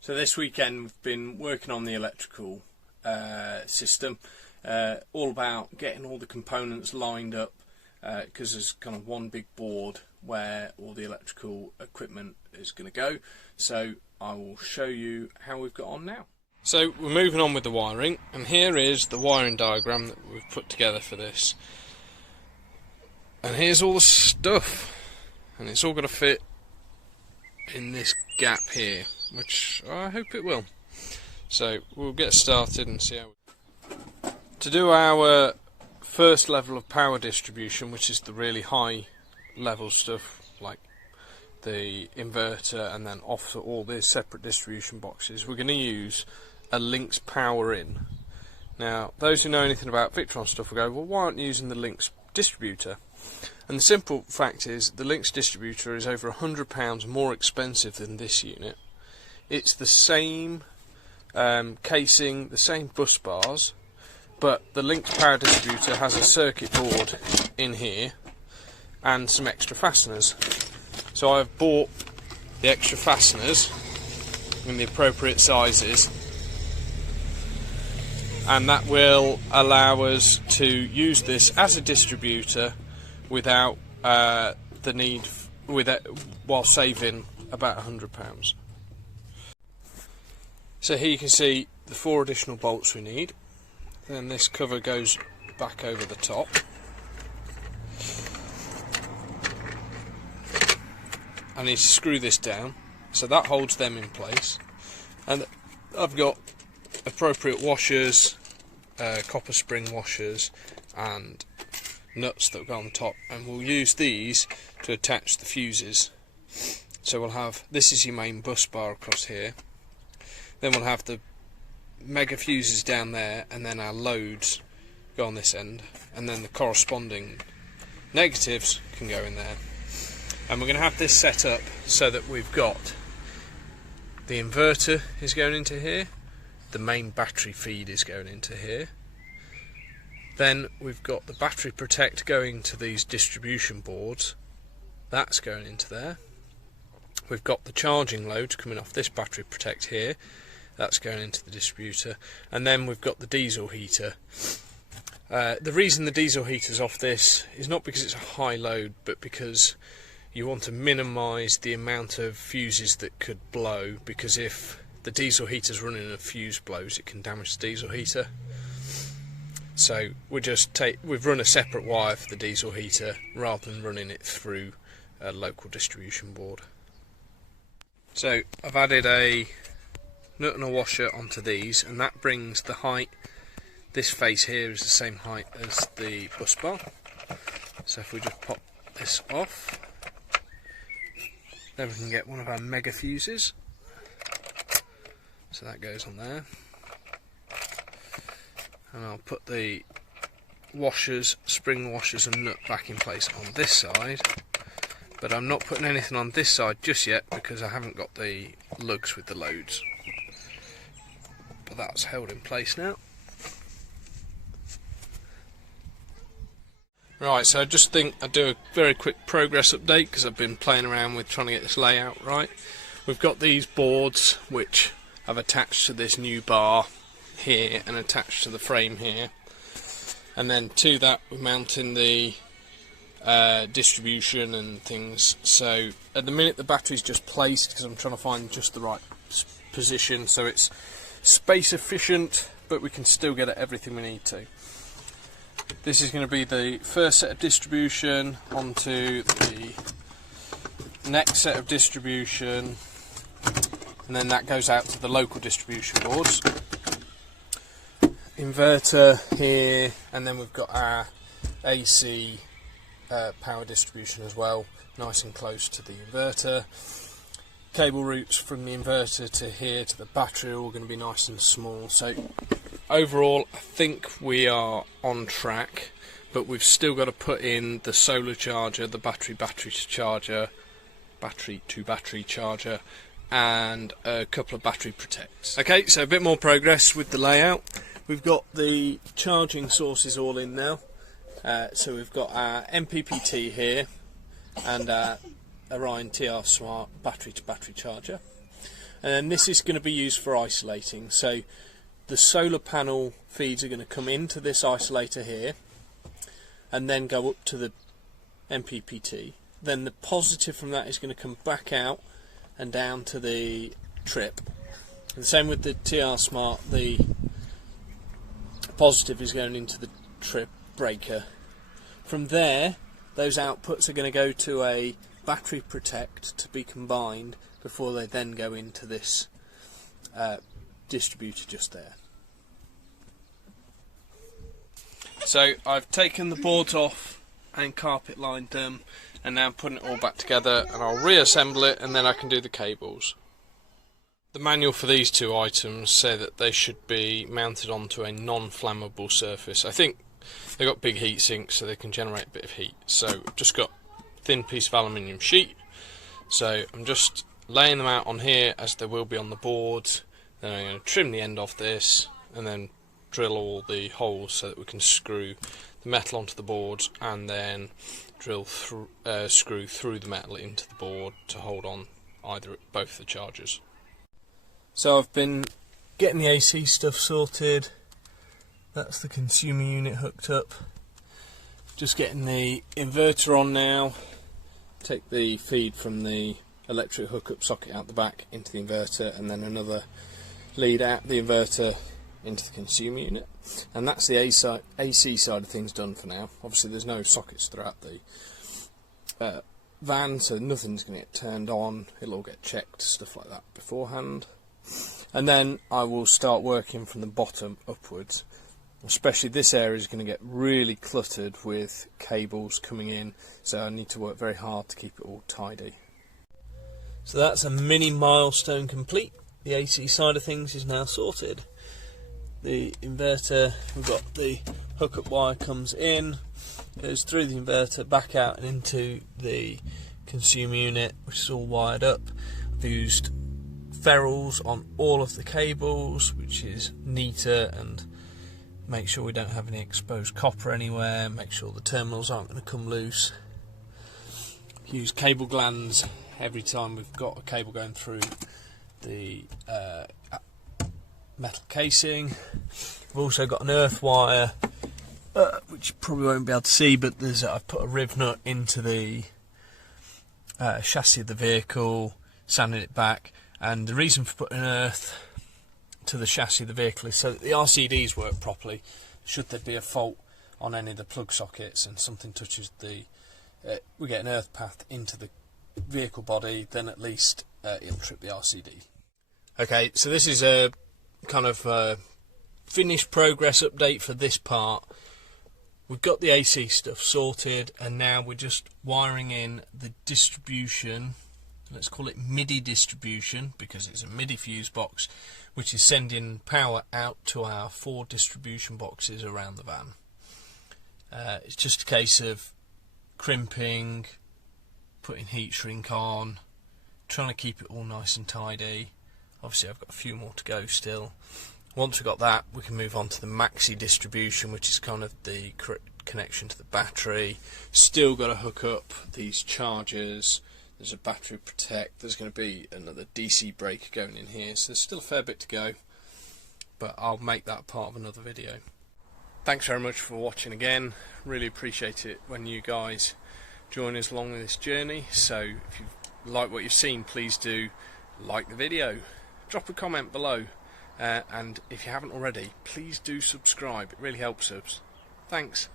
So this weekend we've been working on the electrical system, all about getting all the components lined up, because there's kind of one big board where all the electrical equipment is going to go. So I will show you how we've got on now. So we're moving on with the wiring, and here is the wiring diagram that we've put together for this. And here's all the stuff, and it's all got to fit in this gap here, which I hope it will. So we'll get started and see how to do our first level of power distribution, which is the really high level stuff like the inverter, and then off to all these separate distribution boxes. We're going to use a Lynx power in. Now those who know anything about Victron stuff will go, well, why aren't you using the Lynx distributor? And the simple fact is the Lynx distributor is over £100 more expensive than this unit. It's the same casing, the same bus bars, but the Lynx power distributor has a circuit board in here and some extra fasteners. So I've bought the extra fasteners in the appropriate sizes, and that will allow us to use this as a distributor without the need, while saving about £100. So here you can see the 4 additional bolts we need. Then this cover goes back over the top. I need to screw this down, so that holds them in place. And I've got appropriate washers, copper spring washers, and nuts that go on top, and we'll use these to attach the fuses. So we'll have, this is your main bus bar across here, then we'll have the mega fuses down there, and then our loads go on this end, and then the corresponding negatives can go in there. And we're going to have this set up so that we've got the inverter is going into here, the main battery feed is going into here, then we've got the battery protect going to these distribution boards, that's going into there. We've got the charging loads coming off this battery protect here, that's going into the distributor, and then we've got the diesel heater. The reason the diesel heater's off this is not because it's a high load, but because you want to minimise the amount of fuses that could blow, because if the diesel heater's running and a fuse blows, it can damage the diesel heater. So we've run a separate wire for the diesel heater rather than running it through a local distribution board. So I've added a nut and a washer onto these, and that brings the height. This face here is the same height as the bus bar. So if we just pop this off, then we can get one of our mega fuses. So that goes on there. And I'll put the washers, spring washers and nut back in place on this side, but I'm not putting anything on this side just yet because I haven't got the lugs with the loads. But that's held in place now. Right, so I just think I'd do a very quick progress update because I've been playing around with trying to get this layout right. We've got these boards which I've attached to this new bar here and attached to the frame here, and then to that we're mounting the distribution and things. So at the minute the battery's just placed because I'm trying to find just the right position so it's space efficient, but we can still get at everything we need to. This is going to be the first set of distribution onto the next set of distribution, and then that goes out to the local distribution boards. Inverter here, and then we've got our AC power distribution as well, nice and close to the inverter. Cable routes from the inverter to here to the battery are all going to be nice and small. So overall I think we are on track, but we've still got to put in the solar charger, the battery to charger, battery to battery charger, and a couple of battery protects. Okay, so a bit more progress with the layout. We've got the charging sources all in now. So we've got our MPPT here and our Orion TR Smart battery to battery charger. and then this is going to be used for isolating. So the solar panel feeds are going to come into this isolator here and then go up to the MPPT. Then the positive from that is going to come back out and down to the trip. And the same with the TR Smart, the positive is going into the trip breaker. From there, those outputs are going to go to a battery protect to be combined before they then go into this distributor just there. So I've taken the boards off and carpet lined them, and now I'm putting it all back together, and I'll reassemble it and then I can do the cables. The manual for these two items say that they should be mounted onto a non-flammable surface. I think they've got big heat sinks so they can generate a bit of heat. So I've just got a thin piece of aluminium sheet, so I'm just laying them out on here as they will be on the boards. Then I'm going to trim the end off this and then drill all the holes so that we can screw the metal onto the boards, and then drill through, screw through the metal into the board to hold on both the chargers. So I've been getting the AC stuff sorted. That's the consumer unit hooked up. Just getting the inverter on now. Take the feed from the electric hookup socket out the back into the inverter, and then another lead out the inverter into the consumer unit. And that's the AC side of things done for now. Obviously there's no sockets throughout the van, so nothing's going to get turned on. It'll all get checked, stuff like that beforehand. And then I will start working from the bottom upwards. Especially this area is going to get really cluttered with cables coming in, so I need to work very hard to keep it all tidy. So that's a mini milestone complete. The AC side of things is now sorted. The inverter, we've got the hookup wire comes in, goes through the inverter, back out and into the consumer unit, which is all wired up. I've used ferrules on all of the cables, which is neater, and make sure we don't have any exposed copper anywhere, make sure the terminals aren't going to come loose. Use cable glands every time we've got a cable going through the metal casing. We've also got an earth wire, which you probably won't be able to see, but I've put a riv nut into the chassis of the vehicle, sanded it back, and the reason for putting earth to the chassis of the vehicle is so that the RCDs work properly. Should there be a fault on any of the plug sockets and something touches the we get an earth path into the vehicle body, then at least it'll trip the RCD. Okay, so this is a kind of finished progress update for this part. We've got the AC stuff sorted, and now we're just wiring in the distribution. Let's call it MIDI distribution, because it's a MIDI fuse box, which is sending power out to our 4 distribution boxes around the van. It's just a case of crimping, putting heat shrink on, trying to keep it all nice and tidy. Obviously I've got a few more to go still. Once we've got that, we can move on to the maxi distribution, which is kind of the connection to the battery. Still got to hook up these chargers. There's a battery protect, there's going to be another DC breaker going in here, so there's still a fair bit to go, but I'll make that part of another video. Thanks very much for watching again. Really appreciate it when you guys join us along this journey. So if you like what you've seen, please do like the video, drop a comment below, and if you haven't already, please do subscribe. It really helps us. Thanks.